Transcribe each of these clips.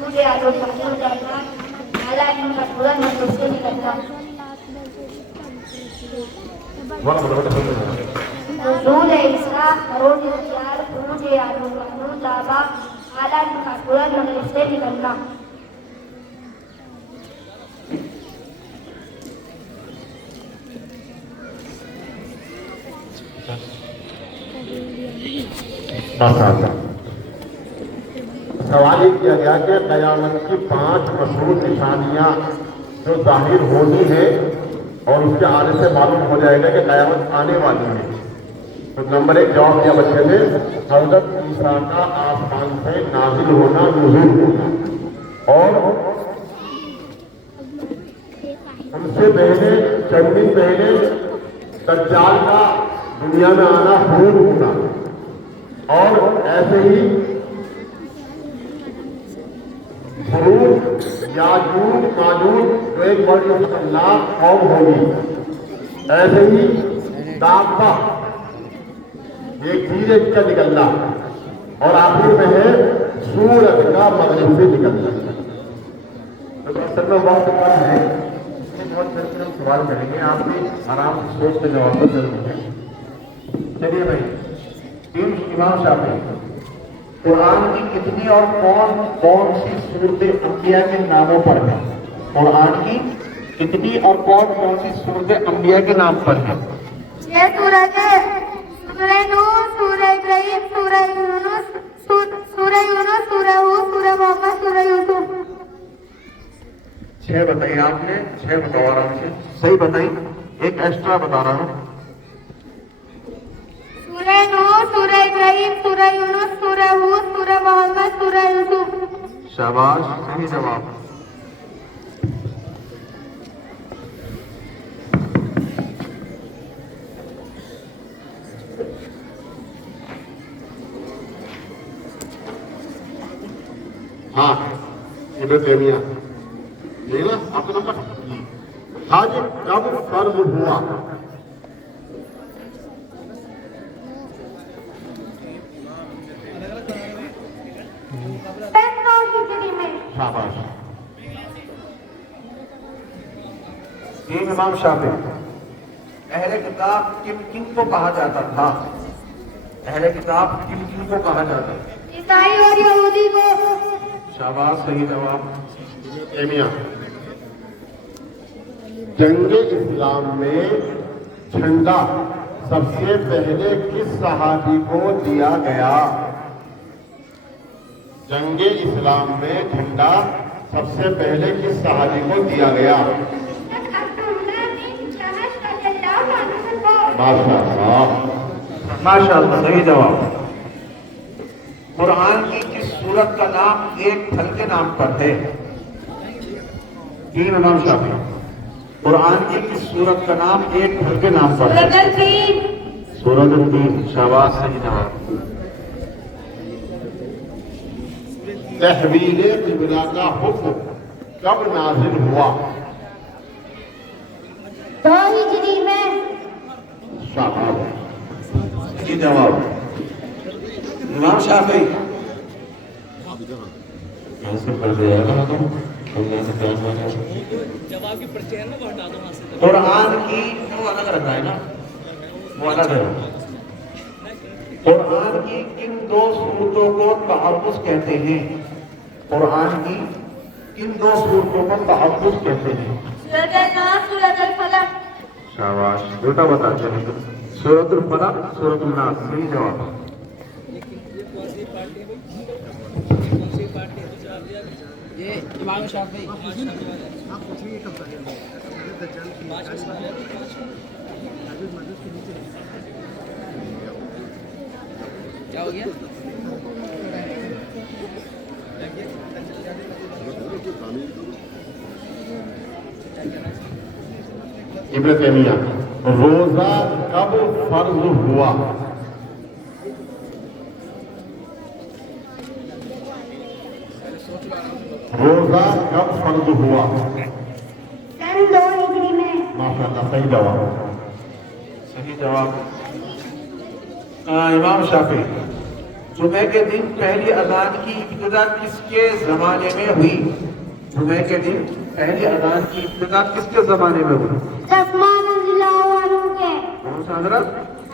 مجھے آلو پکڑ جانا حالانکہ ان کا پورا مطلب سے نکلنا رسول اسلام فروغ اختیار مجھے آلو پکڑ جانا حالانکہ ان کا پورا مطلب سے نکلنا سوال یہ کیا گیا کہ قیامت کی 5 مشہور نشانیاں جو ظاہر ہونی ہے اور اس کے آنے سے معلوم ہو جائے گا کہ قیامت آنے والی ہے. تو نمبر 1 جواب دیا بچے نے حضرت عیسیٰ کا آسمان سے نازل ہونا نزول ہونا اور ان سے پہلے چند دن پہلے دجال کا دنیا میں آنا حروب ہونا اور ایسے ہی حروب یاجوج ماجوج جو ایک بڑی خطرناک قوم ہوگی ایسے ہی دابہ ایک دھیرے کا نکلنا اور آخر میں ہے سورج کا مغرب سے نکلنا. اصل میں بہت کم ہے بہت ہم سوال کریں گے آپ بھی آرام سے سوچ کے جواب کو ضرور دیں. چلیے بھائی امام شافعی قرآن کی کتنی اور کون سی سورتیں انبیاء کے ناموں پر ہیں؟ قرآن کی کتنی اور کون سی سورتیں انبیاء کے نام پر ہیں؟ 6 سورتیں سورہ نور سورہ ابراہیم سورہ یونس سورہ ہود سورہ محمد سورہ یوسف 6 بتائی آپ نے 6 بتاؤ آرام سے صحیح بتائی. ایک ایکسٹرا بتا رہا ہوں سورہ نور سورہ ابراہیم سورہ یونس سورہ ہود سورہ محمد سورہ یوسف. شاباش صحیح جواب. ہاں ابن تیمیہ یہ نا آپ کا نمبر حج کب فرض ہوا؟ شاباش. امام شافعی اہل کتاب کن کو کہا جاتا تھا؟ اہل کتاب کن کو کہا جاتا تھا؟ عیسائی اور یہودی کو. شاباش صحیح جواب. تیمیہ جنگ اسلام میں جھنڈا سب سے پہلے کس صحابی کو دیا گیا؟ جنگ اسلام میں جھنڈا سب سے پہلے کس صحابی کو دیا گیا؟ ماشاء اللہ صحیح جواب. قرآن کی کس سورت کا نام ایک پھل کے نام پر ہے؟ امام شافعی قرآن کی کس سورت کا نام ایک پھل کے نام پر ہے؟ سورۃ التین. شاباش صحیح جواب. تحویل قبلہ کا حکم کب نازل ہوا؟ 2 ہجری میں. شاباش صحیح جواب. امام شافعی قرآن کی وہ الگ رکھا ہے نا وہ الگ ہے. قرآن کی کن 2 سورتوں کو تحفظ کہتے ہیں؟ قرآن کی کن 2 سورتوں کو تحفظ کہتے ہیں؟ سورۃ الناس سورۃ الفلق. شاباش بیٹا بتاتے ہیں. سورۃ الفلق سورۃ الناس صحیح جواب. یہ امام شافعی کیا ہو گیا؟ ابن تیمیہ روزہ کب فرض ہوا؟ روزہ کب فرض ہوا؟ 2 ہجری میں. ماشاء اللہ صحیح جواب. صحیح جواب. امام شافعی جمعے کے دن پہلی اذان کی ابتدا کس کے زمانے میں ہوئی؟ جمعے کے دن پہلی اذان کی ابتدا کس کے زمانے میں ہوئی؟ عثمان رضی اللہ عنہ کے کون سا حضرت؟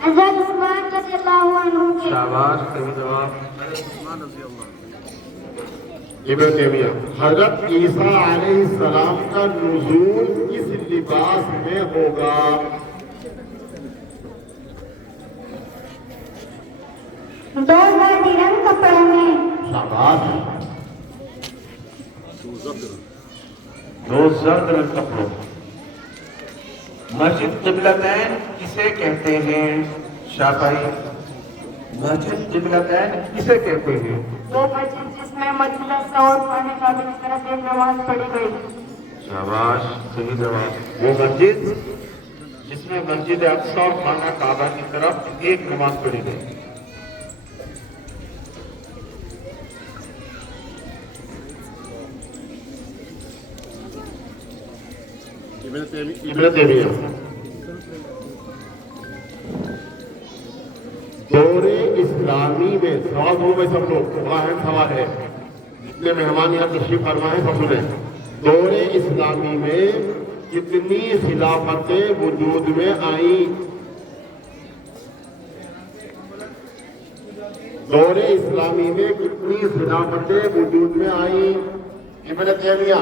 حضرت عثمان رضی اللہ عنہ کے شاباش، صحیح جواب۔ ابن تیمیہ، حضرت عیسیٰ علیہ السلام کا نزول کس لباس میں ہوگا؟ دو زردی رنگ کپڑوں میں۔ شاباش، دو زرد رنگ کپڑوں۔ مسجد قبلتین کسے کہتے ہیں؟ شافعی، مسجد قبلتین کسے کہتے ہیں؟ وہ مسجد جس میں مسجد اقصی اور خانہ کعبہ کی طرف ایک نماز پڑھی گئی۔ شاباش، صحیح جواب۔ وہ مسجد جس میں مسجد اقصی اور خانہ کعبہ کی طرف ایک نماز پڑھی گئی۔ ابن تیمیہ، دور اسلامی میں سوال دو میں سب لوگ بڑا اہم سوال ہے، جتنے مہمان یہاں تشریف فرما ہے سب سنیں۔ دور اسلامی میں کتنی خلافتیں وجود میں آئیں؟ دور اسلامی میں کتنی خلافتیں وجود میں آئیں؟ ابن تیمیہ،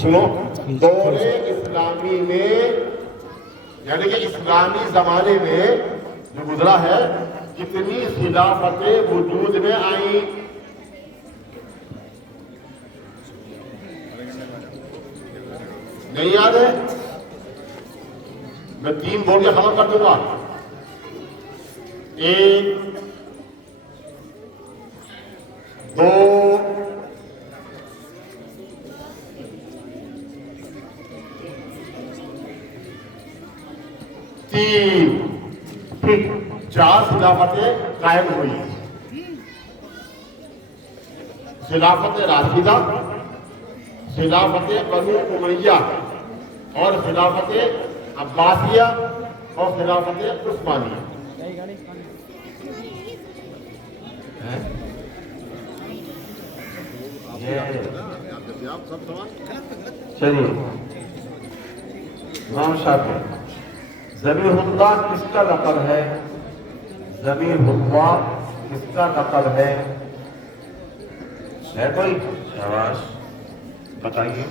سنو، دور اسلامی میں یعنی کہ اسلامی زمانے میں جو گزرا ہے کتنی خلافتیں وجود میں آئیں؟ نہیں یاد ہے؟ میں 3 بول کے خبر کر دوں گا۔ 1 2 3 ٹھیک، 4 خلافتیں قائم ہوئی۔ خلافت راشدہ، خلافت بنو امیہ اور خلافت عباسیہ اور خلافت عثمانیہ۔ چلیے، امام شافعی، ضمیر اللہ کس کا لقب ہے؟ ضمیر اللہ کس کا لقب ہے کوئی؟ شاباش، بتائیے۔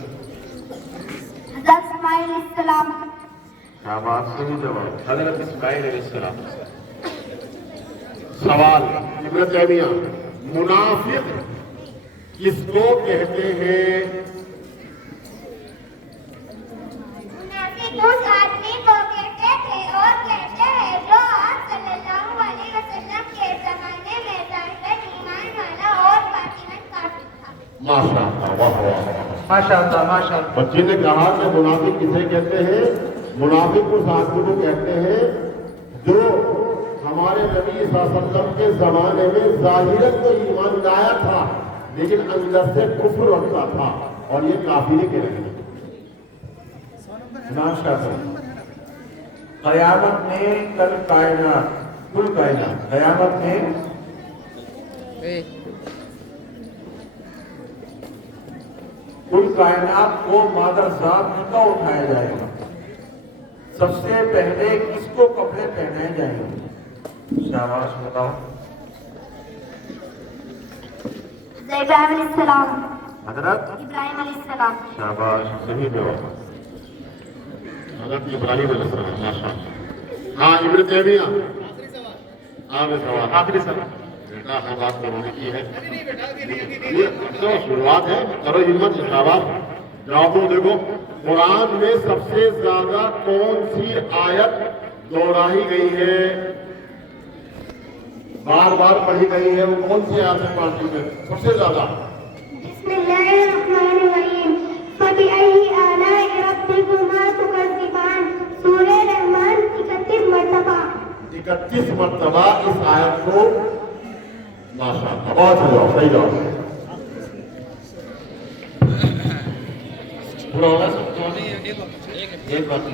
حضرت اسماعیل علیہ السلام۔ شاباش، صحیح جواب، حضرت اسماعیل علیہ السلام۔ سوال ابن تیمیہ، منافق کس کو کہتے ہیں؟ منافق اس آدمی کو کہتے تھے اور کہتے ہیں جو آپ صلی اللہ علیہ وسلم کے زمانے میں ظاہراً ایمان والا اور باطناً کافر تھا۔ ماشاء اللہ، واہ واہ، ماشاء اللہ، ماشاء اللہ۔ بچے نے کہا کہ منافق کسے کہتے ہیں؟ منافق اس آدمی کو کہتے ہیں جو ہمارے نبی صلی اللہ علیہ وسلم کے زمانے میں ظاہراً تو ایمان لایا تھا لیکن اندر سے کفر رکھتا تھا، اور یہ کافر کے رہے۔ امام شافعی، قیامت میں کل کائنات، کل کائنات، قیامت میں کل کائنات کو مادر ذات میں کا اٹھایا جائے گا؟ سب سے پہلے کس کو کپڑے پہنائے جائیں گے؟ شاباش، بتاؤ۔ ابراہیم علیہ السلام۔ حضرت ابراہیم علیہ السلام۔ شاباش، صحیح جواب۔ حضرت ابراہیم علیہ السلام، ماشاء اللہ۔ ہاں ابن تیمیہ، آخری سوال بیٹا ہر بات کرنے کی ہے، یہ تو شروعات ہے، کرو ہمت، شاباش۔ جواب دو، دیکھو قرآن میں سب سے زیادہ کون سی آیت دہرائی گئی ہے، بار بار پڑھی گئی ہے، وہ کون سی آیت ہے قرآن میں سب سے زیادہ؟ بسم اللہ الرحمن الرحیم، فَبِأَيِّ آلَاءِ رَبِّكُمَا تُكَذِّبَانِ، سورہ رحمان 31 مرتبہ۔ 31 مرتبہ اس آیت کو، ماشاءاللہ، بہت جواب، صحیح جواب ہے۔ پورا ہوگا سب؟ ایک باقی،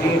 3,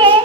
1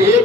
1